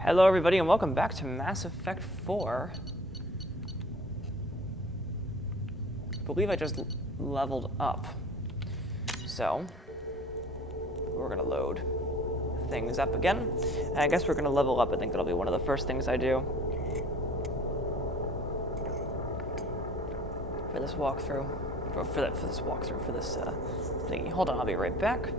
Hello everybody and welcome back to Mass Effect 4. I believe I just leveled up. So, we're gonna load things up again. And I guess we're gonna level up. I think that'll be one of the first things I do. For this walkthrough. Or for this walkthrough, for this thingy. Hold on, I'll be right back.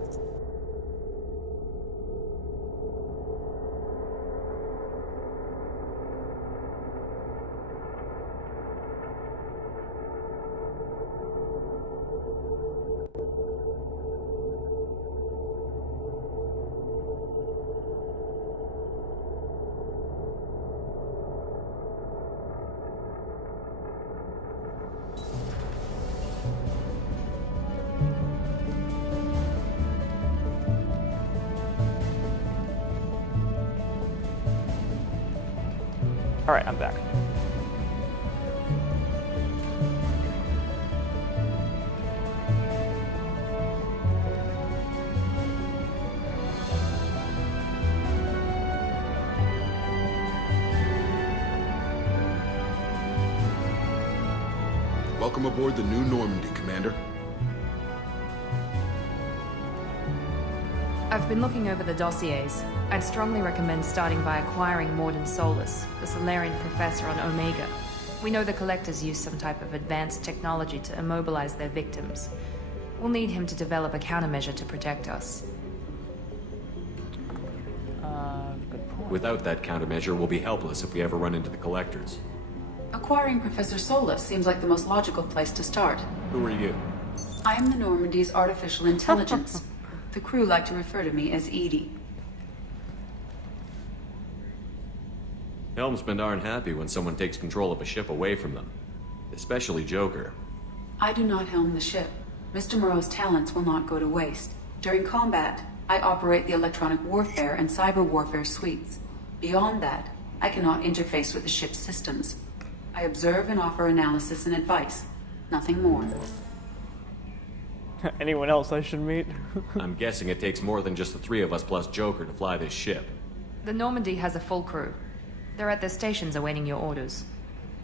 Alright, I'm back. Welcome aboard the new Normandy, Commander. I've been looking over the dossiers. I'd strongly recommend starting by acquiring Morden Solus, the Solarian professor on Omega. We know the Collectors use some type of advanced technology to immobilize their victims. We'll need him to develop a countermeasure to protect us. Good point. Without that countermeasure, we'll be helpless if we ever run into the Collectors. Acquiring Professor Solus seems like the most logical place to start. Who are you? I am the Normandy's artificial intelligence. The crew like to refer to me as Edie. Helmsmen aren't happy when someone takes control of a ship away from them. Especially Joker. I do not helm the ship. Mr. Moreau's talents will not go to waste. During combat, I operate the electronic warfare and cyber warfare suites. Beyond that, I cannot interface with the ship's systems. I observe and offer analysis and advice. Nothing more. Anyone else I should meet? I'm guessing it takes more than just the three of us plus Joker to fly this ship. The Normandy has a full crew. They're at their stations awaiting your orders.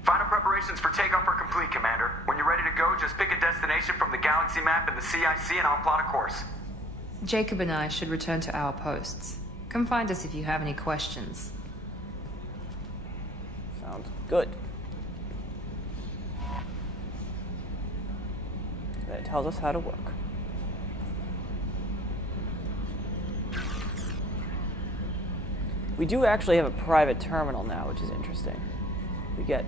Final preparations for takeoff are complete, Commander. When you're ready to go, just pick a destination from the galaxy map and the CIC and I'll plot a course. Jacob and I should return to our posts. Come find us if you have any questions. Sounds good. It tells us how to work. We do actually have a private terminal now, which is interesting. We get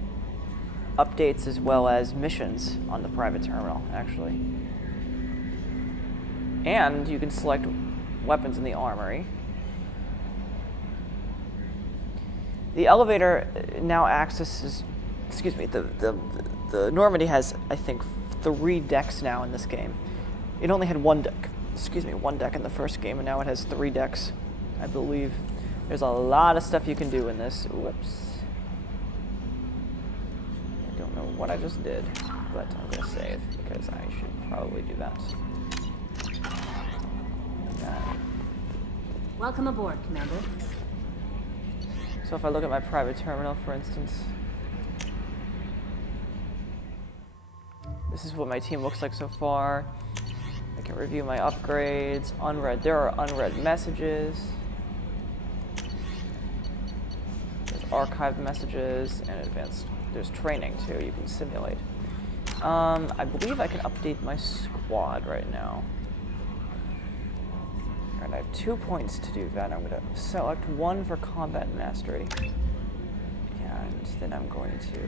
updates as well as missions on the private terminal, actually. And you can select weapons in the armory. The elevator now accesses, excuse me, the Normandy has, I think, 3 decks now in this game. It only had one deck in the first game, and now it has 3 decks, I believe. There's a lot of stuff you can do in this. Whoops. I don't know what I just did, but I'm going to save, because I should probably do that. Welcome aboard, Commander. So if I look at my private terminal, for instance, this is what my team looks like so far. I can review my upgrades, unread. There are unread messages. There's archived messages and advanced. There's training too, you can simulate. I believe I can update my squad right now. And I have 2 points to do that. I'm going to select 1 for combat mastery. And then I'm going to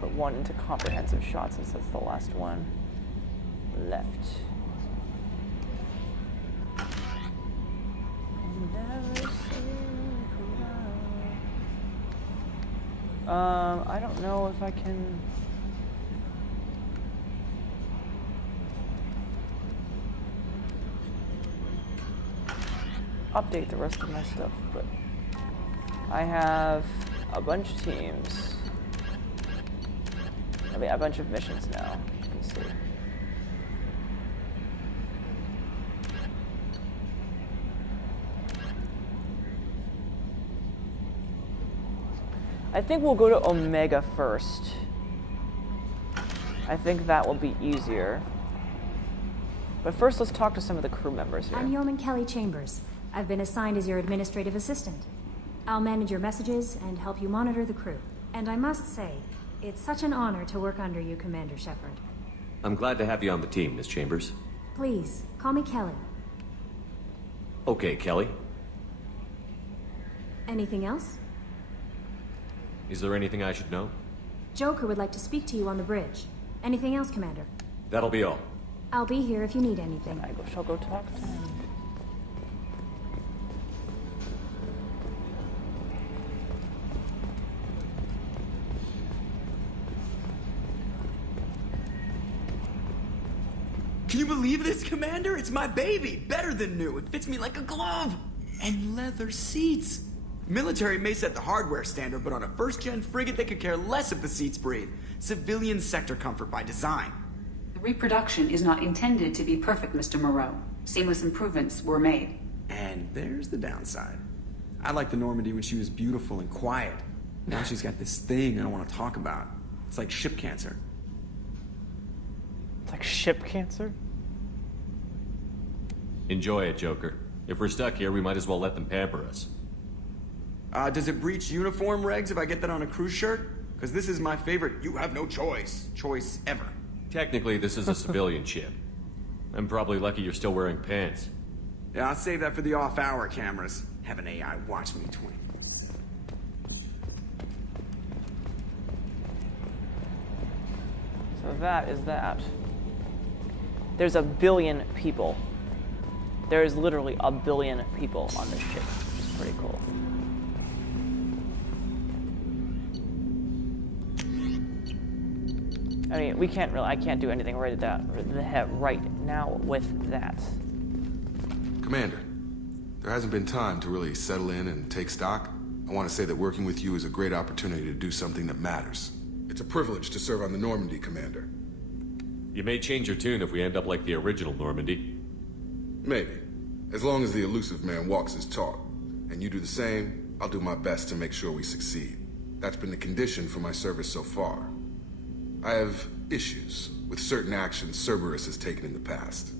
put 1 into comprehensive shot since that's the last one left. I don't know if I can. Update the rest of my stuff, but I have a bunch of teams. I mean, a bunch of missions now, you can see. I think we'll go to Omega first. I think that will be easier. But first, let's talk to some of the crew members here. I'm Yeoman Kelly Chambers. I've been assigned as your administrative assistant. I'll manage your messages and help you monitor the crew. And I must say, it's such an honor to work under you, Commander Shepard. I'm glad to have you on the team, Miss Chambers. Please, call me Kelly. Okay, Kelly. Anything else? Is there anything I should know? Joker would like to speak to you on the bridge. Anything else, Commander? That'll be all. I'll be here if you need anything. I shall go talk to him. Can you believe this, Commander? It's my baby! Better than new. It fits me like a glove! And leather seats! Military may set the hardware standard, but on a first-gen frigate, they could care less if the seats breathe. Civilian sector comfort by design. The reproduction is not intended to be perfect, Mr. Moreau. Seamless improvements were made. And there's the downside. I liked the Normandy when she was beautiful and quiet. Now she's got this thing I don't want to talk about. It's like ship cancer. It's like ship cancer? Enjoy it, Joker. If we're stuck here, we might as well let them pamper us. Does it breach uniform regs if I get that on a cruise shirt? Because this is my favorite you have no choice ever. Technically, this is a civilian ship. I'm probably lucky you're still wearing pants. Yeah, I'll save that for the off-hour cameras. Have an AI watch me 20. So that is that. There's a billion people. There is literally a billion people on this ship, which is pretty cool. I mean, I can't do anything right now with that. Commander, there hasn't been time to really settle in and take stock. I want to say that working with you is a great opportunity to do something that matters. It's a privilege to serve on the Normandy, Commander. You may change your tune if we end up like the original Normandy. Maybe. As long as the elusive man walks his talk, and you do the same, I'll do my best to make sure we succeed. That's been the condition for my service so far. I have issues with certain actions Cerberus has taken in the past.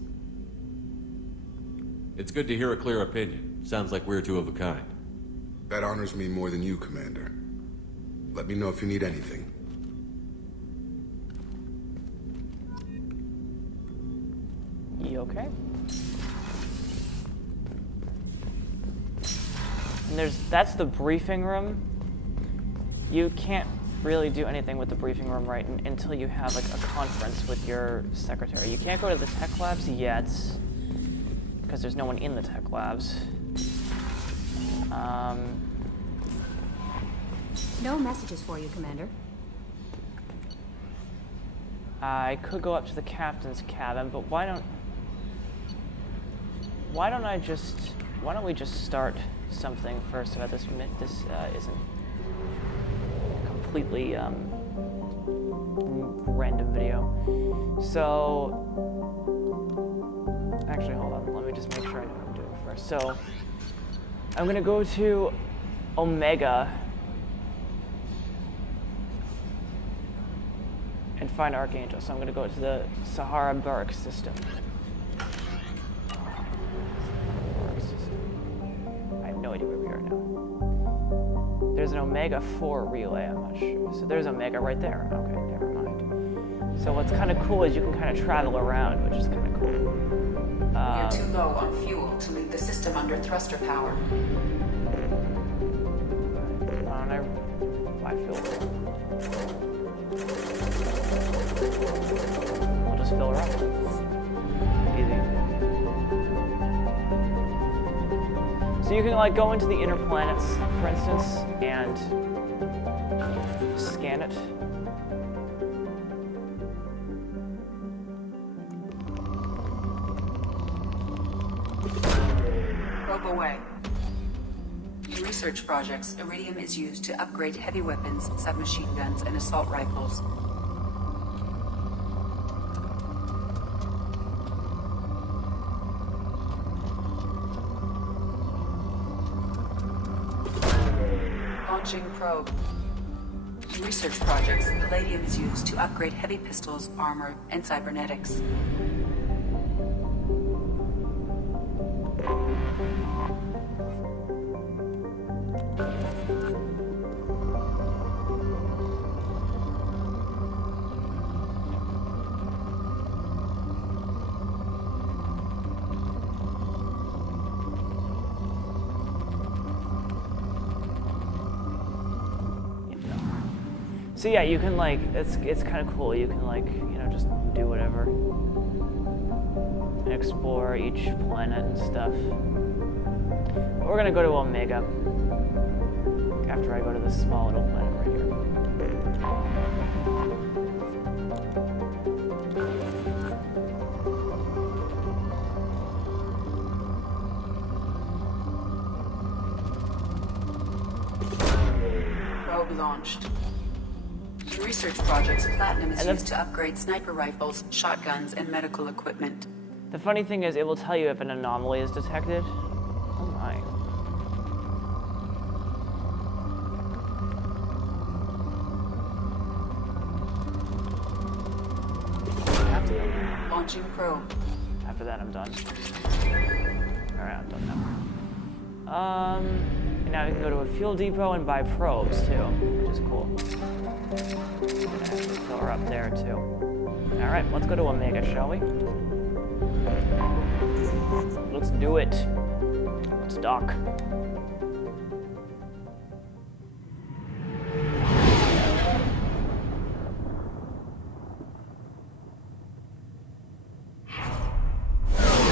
It's good to hear a clear opinion. Sounds like we're two of a kind. That honors me more than you, Commander. Let me know if you need anything. You okay? And that's the briefing room. You can't really do anything with the briefing room until you have like a conference with your secretary. You can't go to the tech labs yet because there's no one in the tech labs. No messages for you, Commander. I could go up to the captain's cabin, but why don't we just start something first about this? This isn't completely random video. So, actually, hold on. Let me just make sure I know what I'm doing first. So, I'm gonna go to Omega and find Archangel. So I'm gonna go to the Sahara Barrack system. I have no idea where we are now. There's an Omega 4 relay, I'm not sure. So there's Omega right there. Okay, never mind. So what's kind of cool is you can kind of travel around, which is kind of cool. You're too low on fuel to leave the system under thruster power. I feel I'll just fill her up. Easy. So you can like go into the inner planets, for instance, and scan it. Probe away. In research projects, iridium is used to upgrade heavy weapons, submachine guns, and assault rifles. Launching probe. In research projects, palladium is used to upgrade heavy pistols, armor, and cybernetics. So yeah, you can like, it's kind of cool. You can like, you know, just do whatever. And explore each planet and stuff. But we're gonna go to Omega. After I go to this small little planet right here. Probe launched. In research projects, platinum is used to upgrade sniper rifles, shotguns, and medical equipment. The funny thing is, it will tell you if an anomaly is detected. Oh my. Launching probe. After that, I'm done. Alright, I'm done now. And now we can go to a fuel depot and buy probes too, which is cool. Fill her up there too. Alright, let's go to Omega, shall we? Let's do it. Let's dock.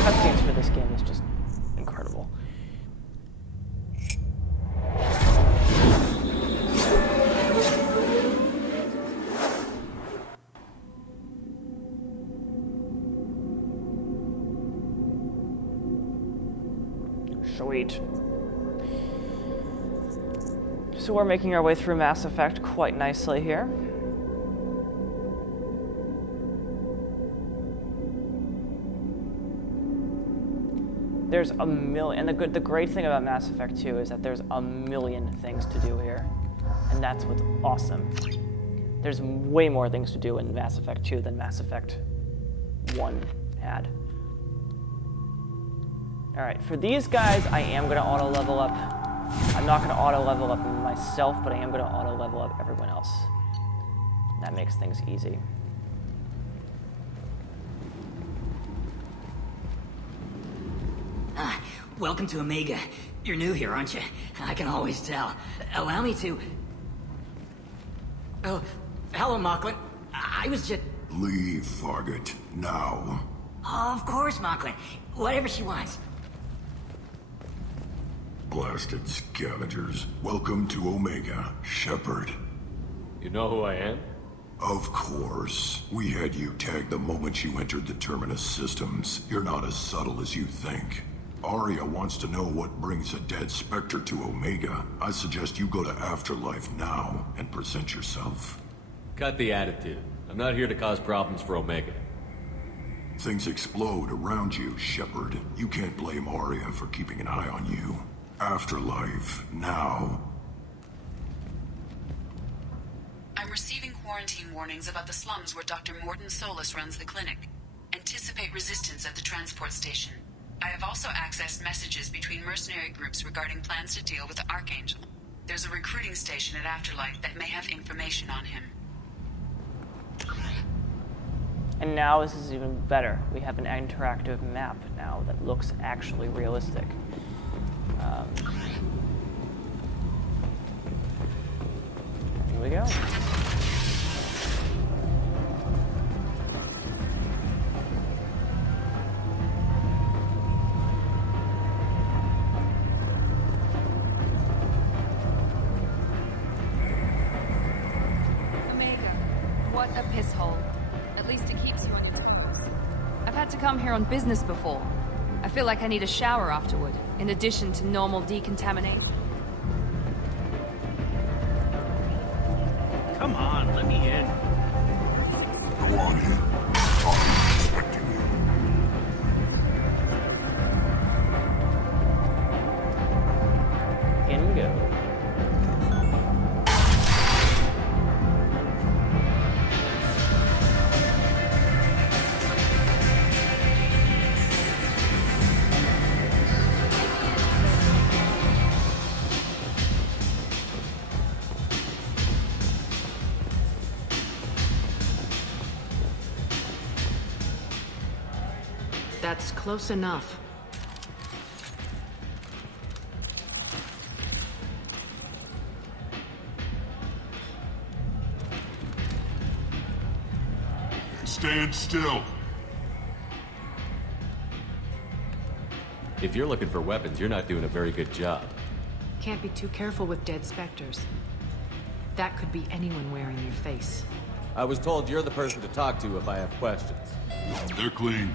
Cutscenes for this game is just incredible. Sweet. So we're making our way through Mass Effect quite nicely here. There's a million, and the great thing about Mass Effect 2 is that there's a million things to do here, and that's what's awesome. There's way more things to do in Mass Effect 2 than Mass Effect 1 had. All right, for these guys, I am gonna auto level up. I'm not gonna auto level up myself, but I am gonna auto level up everyone else. That makes things easy. Welcome to Omega. You're new here, aren't you? I can always tell. Allow me to... Oh, hello, Mocklin. I was just... Leave, Fargate, now. Of course, Mocklin. Whatever she wants. Blasted scavengers. Welcome to Omega, Shepard. You know who I am? Of course. We had you tagged the moment you entered the Terminus systems. You're not as subtle as you think. Aria wants to know what brings a dead Spectre to Omega. I suggest you go to Afterlife now and present yourself. Cut the attitude. I'm not here to cause problems for Omega. Things explode around you, Shepard. You can't blame Aria for keeping an eye on you. Afterlife, now. I'm receiving quarantine warnings about the slums where Dr. Morden Solus runs the clinic. Anticipate resistance at the transport station. I have also accessed messages between mercenary groups regarding plans to deal with the Archangel. There's a recruiting station at Afterlife that may have information on him. And now this is even better. We have an interactive map now that looks actually realistic. Here we go. Omega, what a piss hole. At least it keeps you on your toes. I've had to come here on business before. I feel like I need a shower afterward, in addition to normal decontaminate. Come on, let me in. Go on in. I'm expecting you. In we go. That's close enough. Stand still. If you're looking for weapons, you're not doing a very good job. Can't be too careful with dead specters. That could be anyone wearing your face. I was told you're the person to talk to if I have questions. They're clean.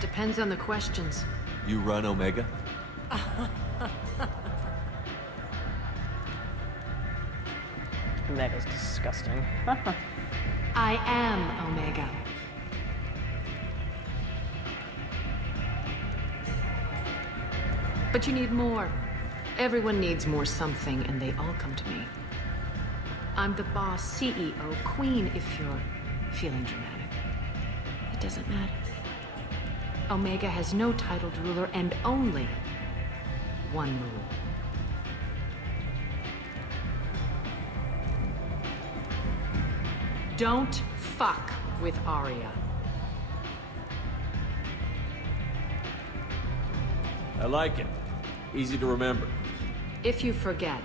Depends on the questions. You run Omega? That is disgusting. I am Omega. But you need more. Everyone needs more something, and they all come to me. I'm the boss, CEO, queen, if you're feeling dramatic. It doesn't matter. Omega has no titled ruler and only one rule. Don't fuck with Arya. I like it. Easy to remember. If you forget,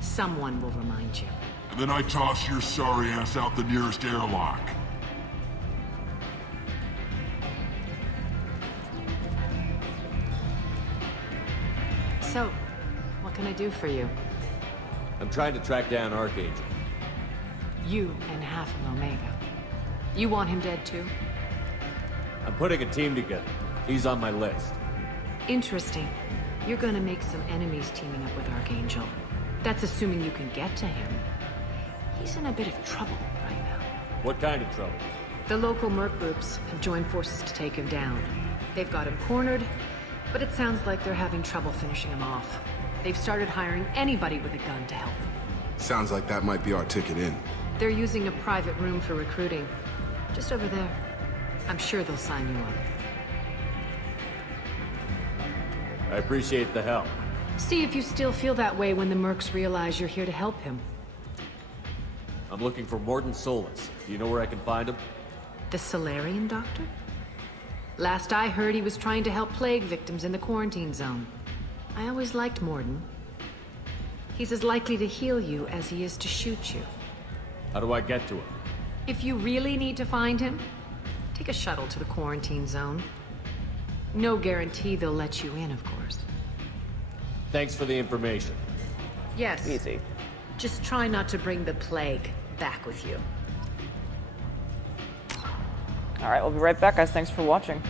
someone will remind you. And then I toss your sorry ass out the nearest airlock. So, what can I do for you? I'm trying to track down Archangel. You and half of Omega. You want him dead too? I'm putting a team together. He's on my list. Interesting. You're gonna make some enemies teaming up with Archangel. That's assuming you can get to him. He's in a bit of trouble right now. What kind of trouble? The local merc groups have joined forces to take him down. They've got him cornered, but it sounds like they're having trouble finishing him off. They've started hiring anybody with a gun to help them. Sounds like that might be our ticket in. They're using a private room for recruiting. Just over there. I'm sure they'll sign you up. I appreciate the help. See if you still feel that way when the mercs realize you're here to help him. I'm looking for Mordin Solus. Do you know where I can find him? The Solarian doctor? Last I heard, he was trying to help plague victims in the quarantine zone. I always liked Mordin. He's as likely to heal you as he is to shoot you. How do I get to him? If you really need to find him, take a shuttle to the quarantine zone. No guarantee they'll let you in, of course. Thanks for the information. Yes. Easy. Just try not to bring the plague back with you. All right, we'll be right back, guys. Thanks for watching.